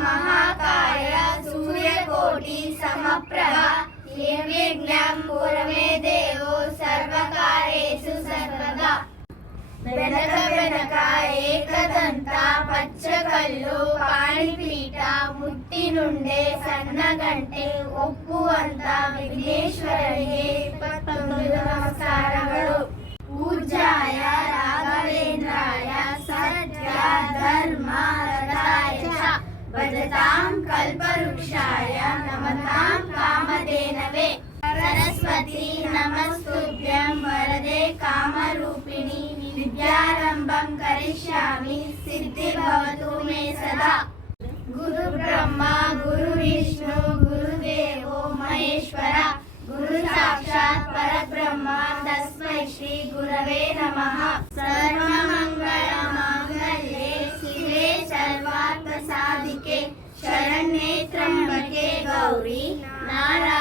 మహాకాయ సూర్యకోటి సమప్రభ నిర్విఘ్నం పురమే దేవో సర్వకారేషు సర్వదా వెనక వెనక ఏకదంత పచ్చకల్లు పాణిపీట ముట్టి నుండే సన్నగంటే ఒప్పు అంత విఘ్నేశ్వర భజతాం కల్పవృక్షాయ నమతాం కామధేనవే సరస్వతి నమస్తుభ్యం వరదే కామరూపిణి విద్యారంభం కరిష్యామి సిద్ధి భవతు మే సదా గురు బ్రహ్మ గురు విష్ణు గురుదేవో మహేశ్వర గురు సాక్షాత్ పరబ్రహ్మ తస్మై శ్రీ గురవే నమః సర్వ शरण्ये गौरी नारायण